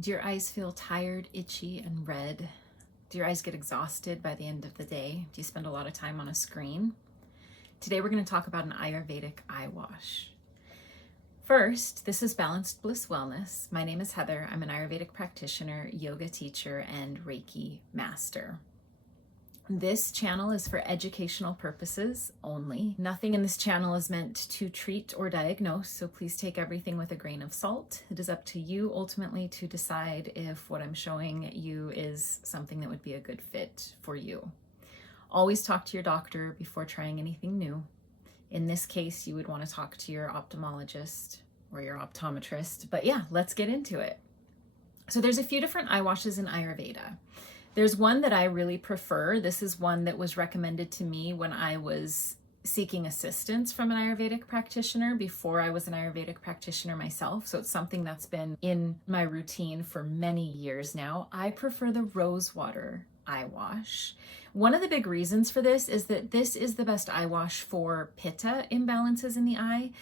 Do your eyes feel tired, itchy, and red? Do your eyes get exhausted by the end of the day? Do you spend a lot of time on a screen? Today we're going to talk about an Ayurvedic eye wash. First, this is Balanced Bliss Wellness. My name is Heather. I'm an Ayurvedic practitioner, yoga teacher, and Reiki master. This channel is for educational purposes only. Nothing in this channel is meant to treat or diagnose, so please take everything with a grain of salt. It is up to you ultimately to decide if what I'm showing you is something that would be a good fit for you. Always talk to your doctor before trying anything new. In this case, you would want to talk to your ophthalmologist or your optometrist. But yeah, let's get into it. So there's a few different eye washes in Ayurveda. There's one that I really prefer. This is one that was recommended to me when I was seeking assistance from an Ayurvedic practitioner before I was an Ayurvedic practitioner myself. So it's something that's been in my routine for many years now. I prefer the Rosewater Eye Wash. One of the big reasons for this is that this is the best eye wash for Pitta imbalances in the eye.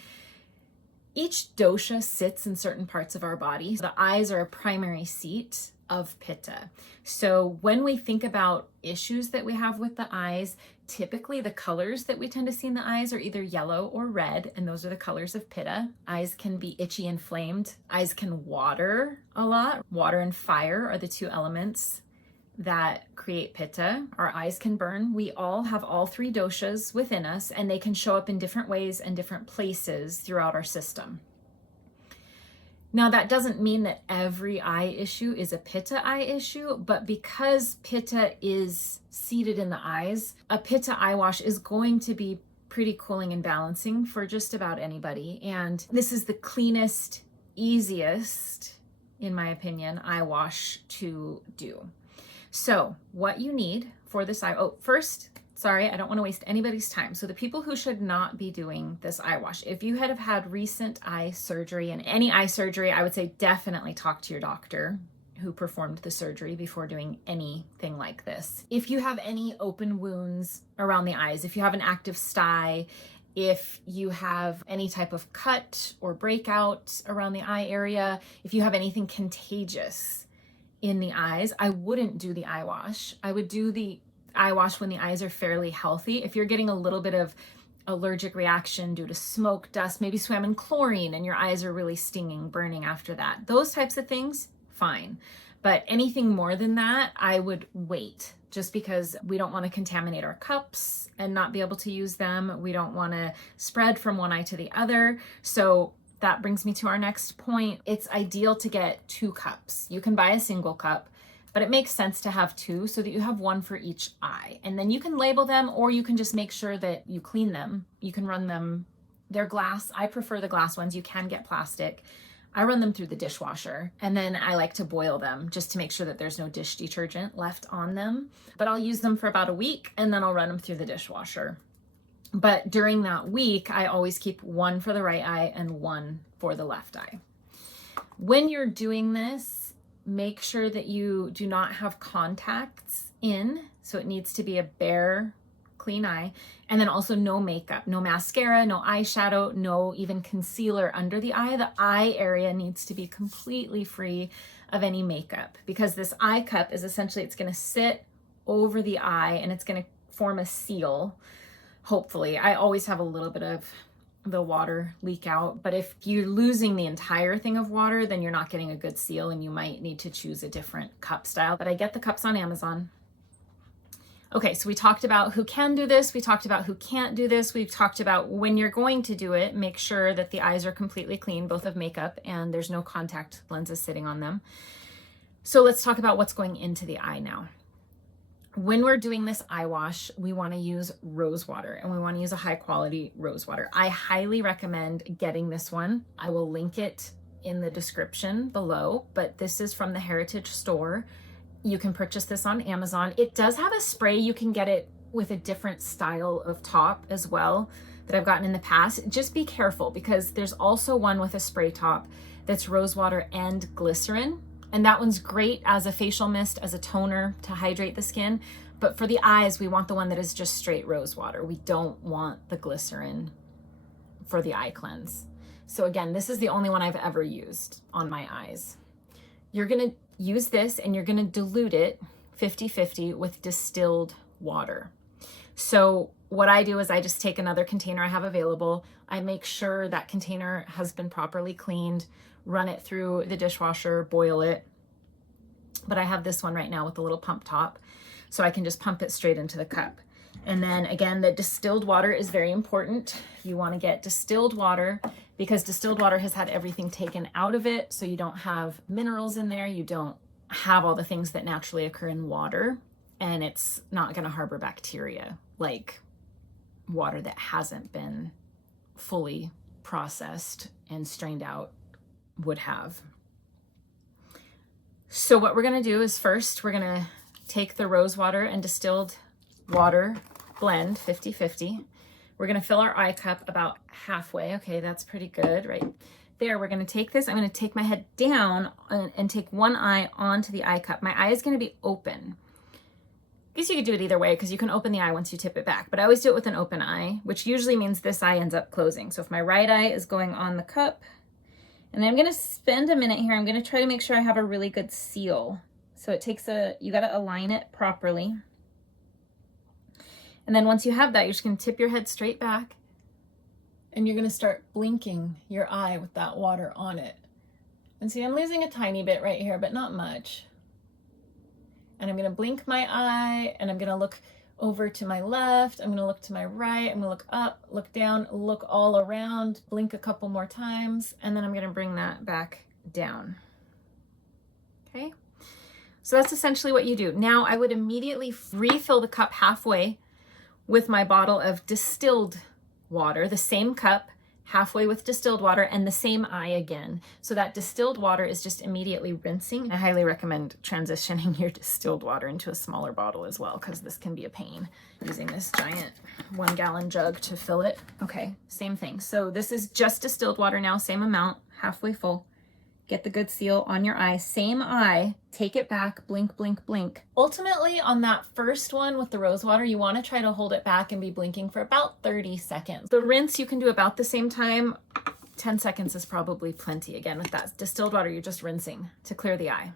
Each dosha sits in certain parts of our body. The eyes are a primary seat of Pitta. So when we think about issues that we have with the eyes, typically the colors that we tend to see in the eyes are either yellow or red, and those are the colors of Pitta. Eyes can be itchy, inflamed. Eyes can water a lot. Water and fire are the two elements that create Pitta. Our eyes can burn. We all have all three doshas within us, and they can show up in different ways and different places throughout our system. Now, that doesn't mean that every eye issue is a Pitta eye issue, but because Pitta is seated in the eyes, a Pitta eye wash is going to be pretty cooling and balancing for just about anybody. And this is the cleanest, easiest, in my opinion, eye wash to do. So what you need for this first, sorry, I don't want to waste anybody's time. So the people who should not be doing this eye wash, if you have had recent eye surgery, and any eye surgery, I would say definitely talk to your doctor who performed the surgery before doing anything like this. If you have any open wounds around the eyes, if you have an active stye, if you have any type of cut or breakout around the eye area, if you have anything contagious in the eyes, I wouldn't do the eye wash. I would do the eye wash when the eyes are fairly healthy. If you're getting a little bit of allergic reaction due to smoke, dust, maybe swam in chlorine and your eyes are really stinging, burning after that, those types of things, fine. But anything more than that, I would wait, just because we don't want to contaminate our cups and not be able to use them. We don't want to spread from one eye to the other. So that brings me to our next point. It's ideal to get 2 cups. You can buy a single cup, but it makes sense to have 2 so that you have 1 for each eye. And then you can label them, or you can just make sure that you clean them. You can run them, they're glass. I prefer the glass ones. You can get plastic. I run them through the dishwasher, and then I like to boil them just to make sure that there's no dish detergent left on them. But I'll use them for about a week, and then I'll run them through the dishwasher. But during that week, I always keep 1 for the right eye and 1 for the left eye. When you're doing this, make sure that you do not have contacts in. So it needs to be a bare, clean eye. And then also no makeup, no mascara, no eyeshadow, no even concealer under the eye. The eye area needs to be completely free of any makeup, because this eye cup is essentially, it's going to sit over the eye and it's going to form a seal. Hopefully. I always have a little bit of the water leak out, but if you're losing the entire thing of water, then you're not getting a good seal and you might need to choose a different cup style. But I get the cups on Amazon. Okay, so we talked about who can do this. We talked about who can't do this. We've talked about when you're going to do it, make sure that the eyes are completely clean, both of makeup, and there's no contact lenses sitting on them. So let's talk about what's going into the eye now. When we're doing this eye wash, we want to use rose water, and we want to use a high quality rose water. I highly recommend getting this one. I will link it in the description below, but this is from the Heritage Store. You can purchase this on Amazon. It does have a spray. You can get it with a different style of top as well that I've gotten in the past. Just be careful, because there's also one with a spray top that's rose water and glycerin. And that one's great as a facial mist, as a toner to hydrate the skin. But for the eyes, we want the one that is just straight rose water. We don't want the glycerin for the eye cleanse. So again, this is the only one I've ever used on my eyes. You're gonna use this and you're gonna dilute it 50-50 with distilled water. So what I do is I just take another container I have available. I make sure that container has been properly cleaned, run it through the dishwasher, boil it. But I have this one right now with a little pump top, so I can just pump it straight into the cup. And then again, the distilled water is very important. You want to get distilled water because distilled water has had everything taken out of it, so you don't have minerals in there, you don't have all the things that naturally occur in water, and it's not going to harbor bacteria like water that hasn't been fully processed and strained out would have. So what we're going to do is first we're going to take the rose water and distilled water blend 50-50. We're going to fill our eye cup about halfway. Okay, that's pretty good right there. We're going to take this. I'm going to take my head down and take one eye onto the eye cup. My eye is going to be open. I guess you could do it either way because you can open the eye once you tip it back, but I always do it with an open eye, which usually means this eye ends up closing. So if my right eye is going on the cup, and then I'm going to spend a minute here. I'm going to try to make sure I have a really good seal. So it takes you got to align it properly. And then once you have that, you're just going to tip your head straight back and you're going to start blinking your eye with that water on it. And see, I'm losing a tiny bit right here, but not much. And I'm going to blink my eye and I'm going to look over to my left. I'm going to look to my right. I'm going to look up, look down, look all around, blink a couple more times, and then I'm going to bring that back down. Okay. So that's essentially what you do. Now I would immediately refill the cup halfway with my bottle of distilled water, the same cup, halfway with distilled water, and the same eye again. So that distilled water is just immediately rinsing. I highly recommend transitioning your distilled water into a smaller bottle as well, because this can be a pain using this giant 1 gallon jug to fill it. Okay, same thing. So this is just distilled water now, same amount, halfway full. Get the good seal on your eye, same eye, take it back, blink, blink, blink. Ultimately, on that first one with the rose water, you want to try to hold it back and be blinking for about 30 seconds. The rinse you can do about the same time. 10 seconds is probably plenty. Again, with that distilled water, you're just rinsing to clear the eye.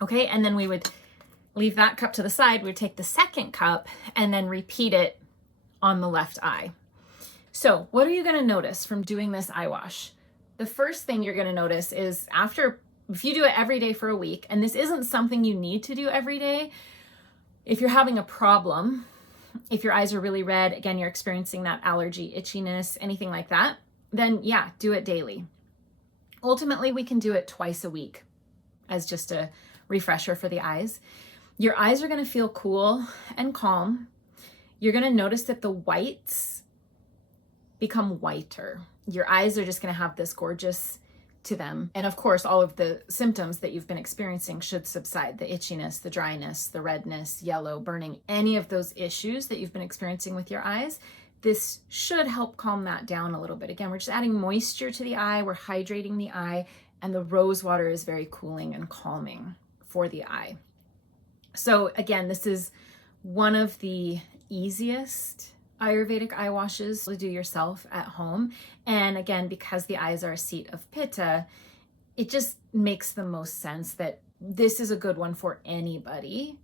Okay, and then we would leave that cup to the side. We would take the second cup and then repeat it on the left eye. So what are you going to notice from doing this eye wash? The first thing you're going to notice is if you do it every day for a week, and this isn't something you need to do every day, if you're having a problem, if your eyes are really red, again, you're experiencing that allergy, itchiness, anything like that, then yeah, do it daily. Ultimately, we can do it twice a week as just a refresher for the eyes. Your eyes are going to feel cool and calm. You're going to notice that the whites become whiter. Your eyes are just going to have this gorgeous to them. And of course, all of the symptoms that you've been experiencing should subside. The itchiness, the dryness, the redness, yellow, burning, any of those issues that you've been experiencing with your eyes, this should help calm that down a little bit. Again, we're just adding moisture to the eye, we're hydrating the eye, and the rose water is very cooling and calming for the eye. So again, this is one of the easiest Ayurvedic eye washes to do yourself at home. And again, because the eyes are a seat of Pitta, it just makes the most sense that this is a good one for anybody.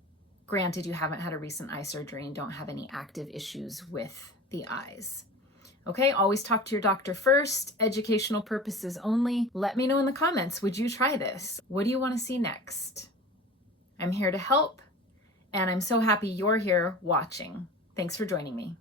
Granted, you haven't had a recent eye surgery and don't have any active issues with the eyes. Okay, always talk to your doctor first, educational purposes only. Let me know in the comments, would you try this? What do you want to see next? I'm here to help, and I'm so happy you're here watching. Thanks for joining me.